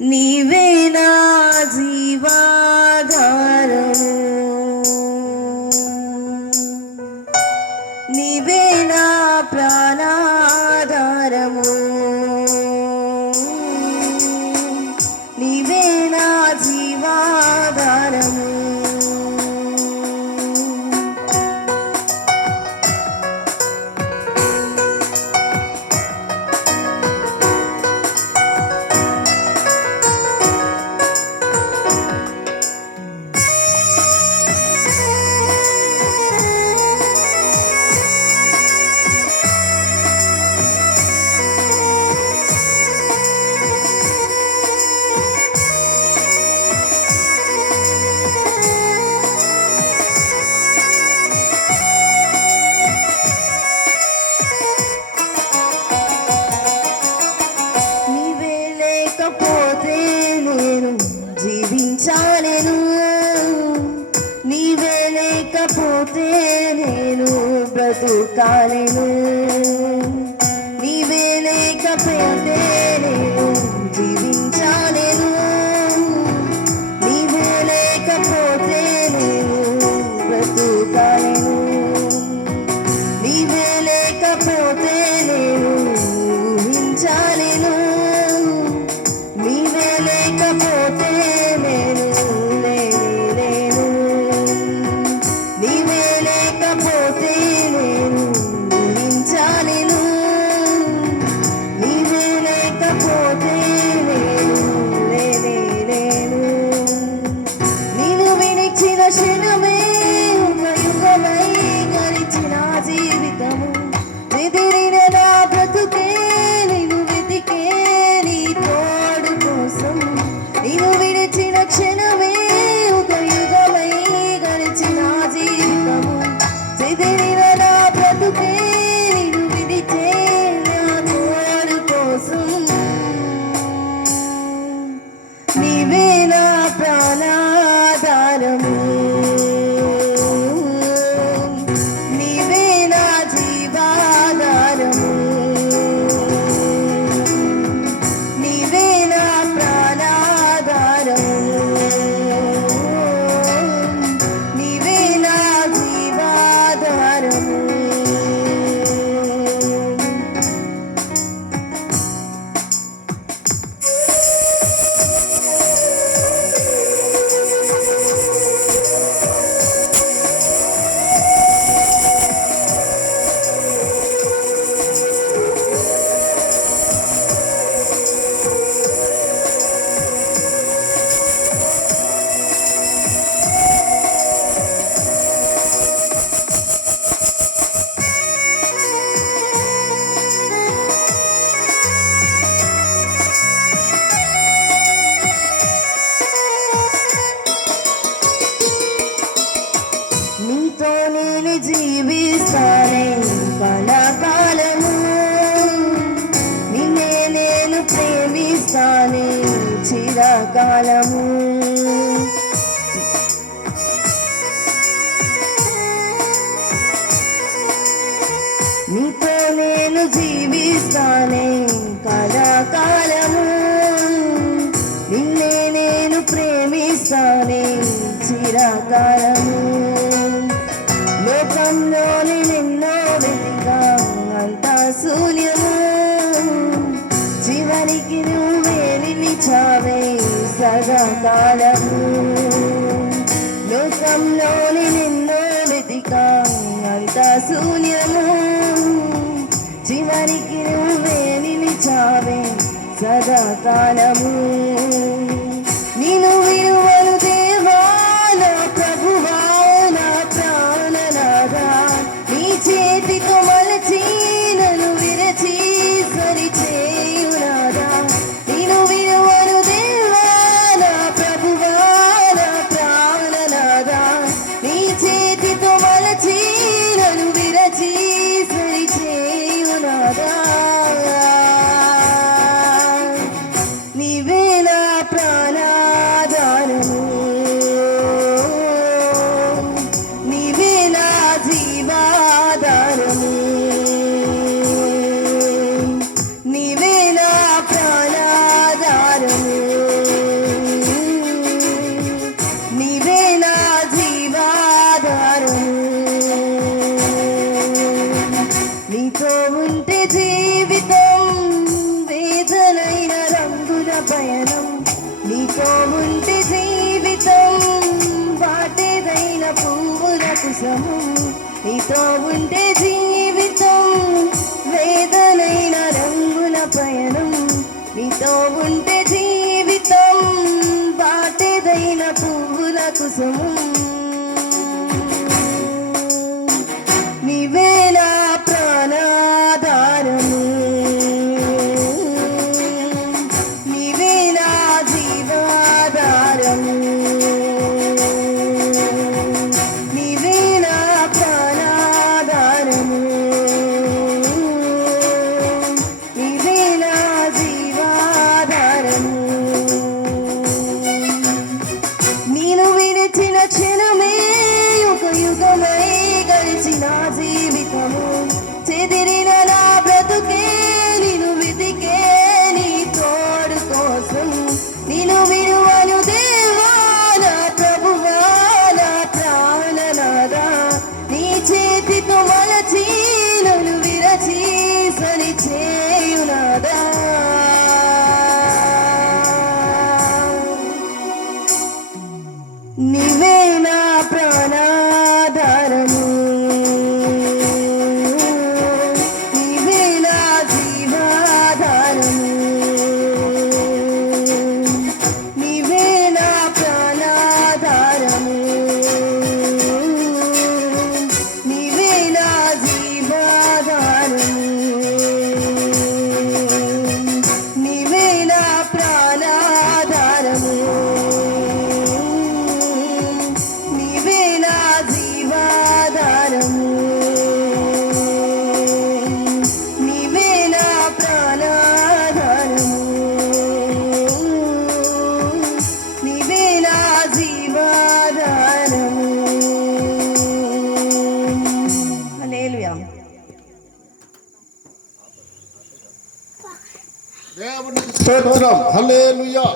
నీవే నా జీవాధారము, నీవే నా ప్రాణాధారము, నీవే నా జీవాధారము. లేకపోతే నేను జీవించాలేను, నీవే లేకపోతే నేను బ్రతుకాలేను, నీవే లేకపోతే నేను జీవించాలేను, నీవే లేకపోతే నేను బ్రతుకాలేను, నీవే లేకపోతే నేను ఊహించాలేను, నీవే లేకపోతే నేను లేను, నీవే లేకపోతే నేను ఊహించాలేను, నీవే లేకపోతే నేను లేను. నేను వినిచిన క్షణమే ఒక యుగమై గడిచిన జీవితము, ఎదిరిన నా బ్రతుకే నిన్ను వెతికే నీ తోడు కోసం. నేను విడిచిన క్షణమే ఒక యుగమై గడిచిన జీవితము, ఎదిరిన నా బ్రతుకే నిన్ను విడిచే నా తోడు కోసం. నీవే నా ప్రాణాధారము, నీవే నా జీవాధారము, నీవే నా ప్రాణాధారము, నీవే నా జీవాధారము. నీతో నేను జీవిస్తానే కలకాలము, నిన్నే నేను ప్రేమిస్తానే చిరకాలము. నీతో నేను జీవిస్తానే కలకాలము, నిన్నే నేను ప్రేమిస్తానే చిరకాలము. లోకంలోని నిన్నో వెతికా అంతా శూన్యము, చివరికి నువ్వే నిలిచావే సదాకాలము. లోకంలోని నిన్నో వెతికా అంతా శూన్యము, చివరికి నువ్వే నిలిచావే సదాకాలము. నిన్ను విలువను దేవా నా ప్రభువా నా ప్రాణనాథా, నీ చేతితో మలచి నన్ను విరచి సరిచేయునాదా. నిన్ను విలువను దేవా నా ప్రభువా నా ప్రాణనాథా, నీ చేతితో మలచి నన్ను విరచి సరిచేయునాదా. నీవే పయనం నీతో ఉంటే జీవితం వాటేదైన పువ్వుల కుసము నీతో ఉంటే జీవితం వేదనైన రంగుల పయనం నీతో ఉంటే జీవితం వాటేదైన పువ్వుల కుసము నీవే నా ప్రాణాధారము నీవే నా జీవాధారము నీవే నా ప్రాణాధారము నీవే నా జీవాధారము నేను విడిచిన క్షణమే యుగ యుగమై గడిచిన జీవితము చెదిరిన నా బ్రతుకే నిన్ను వెతికే నీ తోడు కోసం నిన్ను విడువను దేవా నా ప్రభువా నా ప్రాణనాథా నీ చేతితో మలచి నన్ను విరచి సరి చేయునాదా నీవే నా ప్రాణాధారము నీవే నా జీవాధారము నీవే నా ప్రాణాధారము నీవే నా జీవాధారము నీవే నా ప్రాణాధారము నీవే నా జీవాధారము నీవే నా ప్రాణాధారము నీవే నా జీవాధారము హల్లెలూయా దేవునికి స్తోత్రం హల్లెలూయా